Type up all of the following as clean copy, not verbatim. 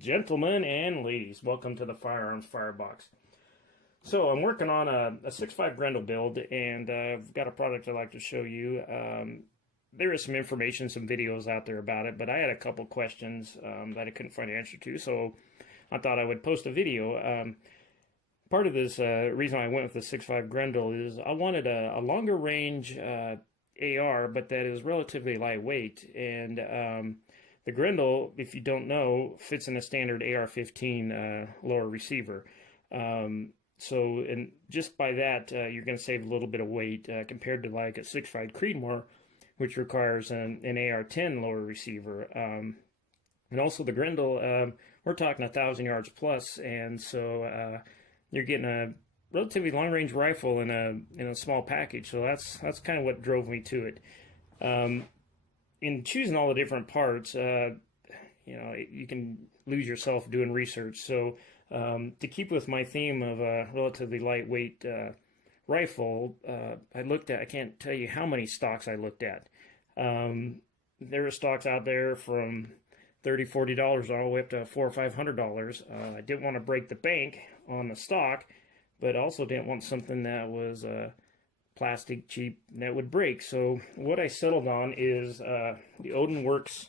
Gentlemen and ladies, welcome to the Firearms Firebox. So I'm working on a 6.5 Grendel build, and I've got a product I'd like to show you. There is some information, some videos out there about it, but I had a couple questions that I couldn't find an answer to, so I thought I would post a video. Part of this reason I went with the 6.5 Grendel is I wanted a longer range AR, but that is relatively lightweight, and the Grendel, if you don't know, fits in a standard AR-15 lower receiver. And just by that, you're going to save a little bit of weight compared to like a 6.5 Creedmoor, which requires an AR-10 lower receiver. And also the Grendel, we're talking 1,000 yards plus, and so you're getting a relatively long-range rifle in a small package. So that's kind of what drove me to it. In choosing all the different parts, you can lose yourself doing research. So to keep with my theme of a relatively lightweight rifle, I can't tell you how many stocks I looked at. There are stocks out there from $30, $40 all the way up to $400 or $500. I didn't want to break the bank on the stock, but also didn't want something that was plastic, cheap, that would break. So what I settled on is the Odin Works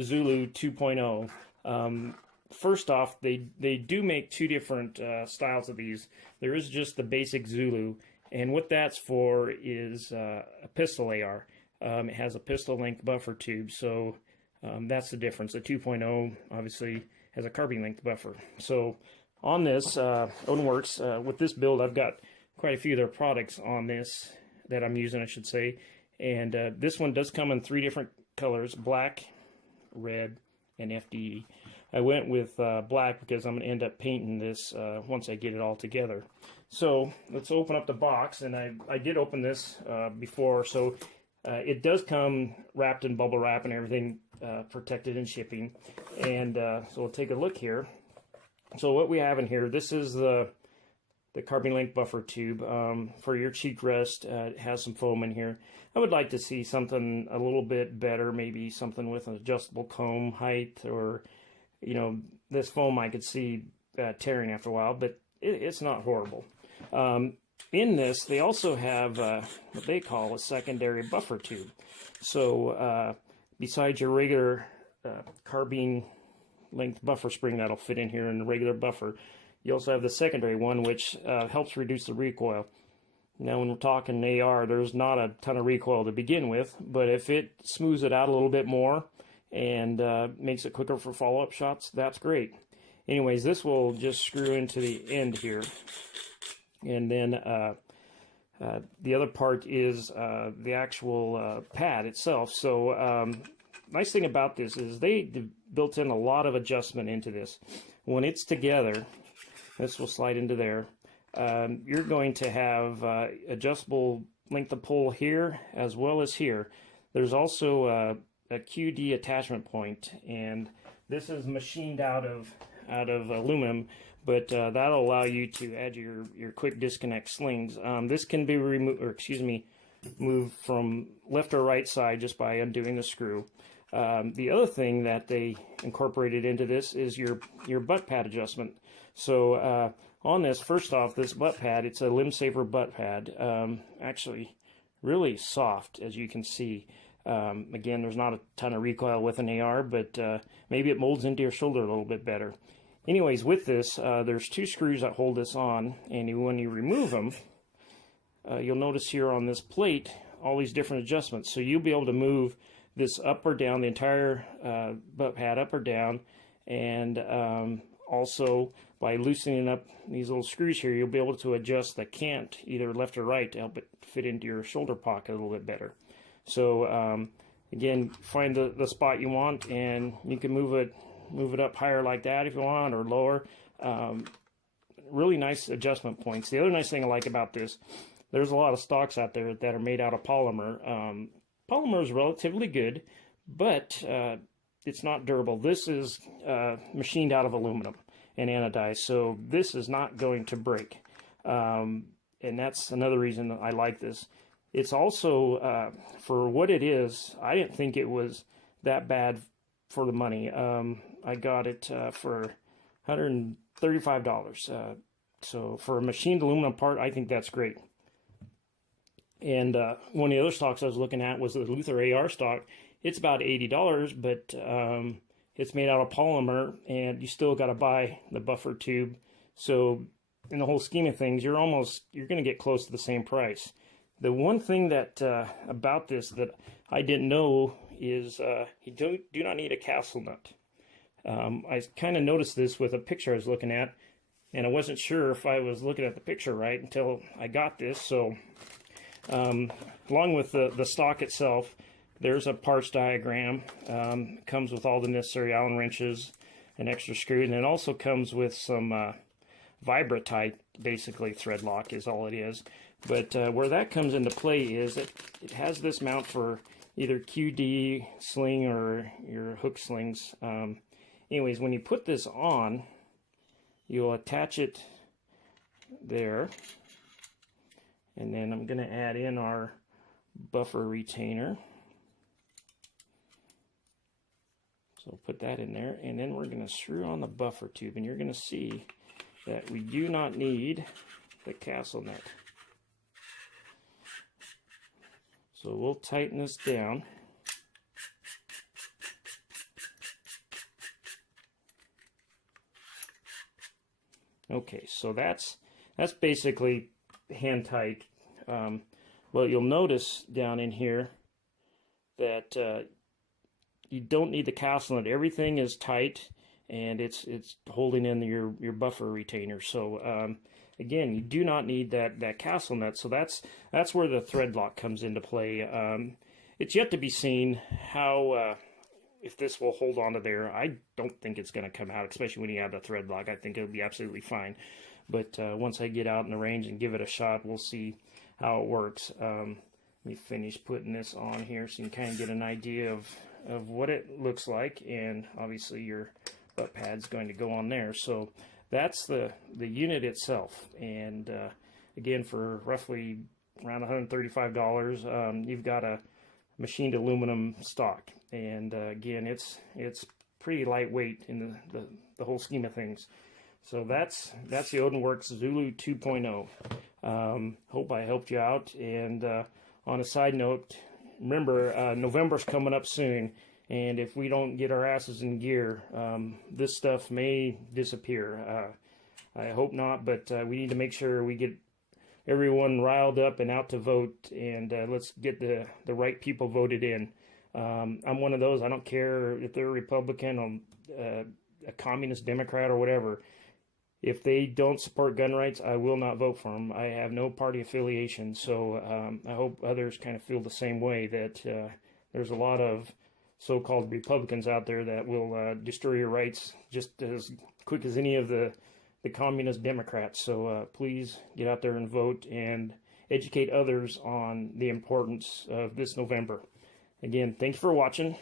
Zulu 2.0. First off, they do make two different styles of these. There is just the basic Zulu, and what that's for is a pistol AR. It has a pistol length buffer tube, so that's the difference. The 2.0 obviously has a carbine length buffer. So on this Odin Works, with this build, I've got quite a few of their products on this that I'm using, I should say. And this one does come in three different colors: black, red, and FDE. I went with black because I'm going to end up painting this once I get it all together. So let's open up the box, and I did open this before, so it does come wrapped in bubble wrap and everything, protected in shipping. And so we'll take a look here. So what we have in here, this is the carbine length buffer tube for your cheek rest. It has some foam in here. I would like to see something a little bit better, maybe something with an adjustable comb height, or this foam I could see tearing after a while, but it's not horrible. In this, they also have what they call a secondary buffer tube. So besides your regular carbine length buffer spring that'll fit in here in the regular buffer, you also have the secondary one, which helps reduce the recoil. Now, when we're talking AR, there's not a ton of recoil to begin with, but if it smooths it out a little bit more and makes it quicker for follow-up shots, that's great. Anyways, this will just screw into the end here. And then the other part is the actual pad itself. So nice thing about this is they built in a lot of adjustment into this. When it's together, this will slide into there. You're going to have adjustable length of pull here as well as here. There's also a QD attachment point, and this is machined out of aluminum, but that'll allow you to add your quick disconnect slings. This can be moved from left or right side just by undoing the screw. The other thing that they incorporated into this is your butt pad adjustment. So on this, first off, this butt pad, it's a limb saver butt pad. Actually, really soft, as you can see. Again, there's not a ton of recoil with an AR, but maybe it molds into your shoulder a little bit better. Anyways, with this, there's two screws that hold this on, and when you remove them, you'll notice here on this plate all these different adjustments. So you'll be able to move this up or down, the entire butt pad up or down, and also by loosening up these little screws here, you'll be able to adjust the cant either left or right to help it fit into your shoulder pocket a little bit better. So again, find the spot you want, and you can move it up higher like that if you want, or lower. Really nice adjustment points. The other nice thing I like about this, there's a lot of stocks out there that are made out of polymer. Polymer is relatively good, but it's not durable. This is machined out of aluminum and anodized, so this is not going to break. And that's another reason that I like this. It's also, for what it is, I didn't think it was that bad for the money. I got it for $135. So for a machined aluminum part, I think that's great. And one of the other stocks I was looking at was the Luther AR stock. It's about $80, but it's made out of polymer, and you still got to buy the buffer tube. So in the whole scheme of things, you're going to get close to the same price. The one thing that about this that I didn't know is you do not need a castle nut. I kind of noticed this with a picture I was looking at, and I wasn't sure if I was looking at the picture right until I got this. So along with the stock itself, there's a parts diagram. It comes with all the necessary Allen wrenches, an extra screw, and it also comes with some Vibra-Tite, basically thread lock is all it is. But where that comes into play is it has this mount for either QD sling or your hook slings. Anyways, when you put this on, you'll attach it there. And then I'm going to add in our buffer retainer. So put that in there, and then we're going to screw on the buffer tube, and you're going to see that we do not need the castle nut. So we'll tighten this down. Okay, so that's basically hand tight. Well, you'll notice down in here that you don't need the castle nut. Everything is tight, and it's holding in your buffer retainer. So again, you do not need that castle nut. So that's where the thread lock comes into play. It's yet to be seen how if this will hold onto there. I don't think it's going to come out, especially when you add the thread lock. I think it'll be absolutely fine. But once I get out in the range and give it a shot, we'll see how it works. Let me finish putting this on here so you can kind of get an idea of what it looks like. And obviously your butt pad's going to go on there. So that's the unit itself. And again, for roughly around $135, you've got a machined aluminum stock. And again, it's pretty lightweight in the whole scheme of things. So that's the Odin Works Zulu 2.0. Hope I helped you out. And on a side note, remember, November's coming up soon, and if we don't get our asses in gear, this stuff may disappear. I hope not, but we need to make sure we get everyone riled up and out to vote, and let's get the right people voted in. I'm one of those. I don't care if they're a Republican or a communist Democrat or whatever. If they don't support gun rights, I will not vote for them. I have no party affiliation, so I hope others kind of feel the same way, that there's a lot of so-called Republicans out there that will destroy your rights just as quick as any of the communist Democrats. So please get out there and vote and educate others on the importance of this November. Again, thank you for watching.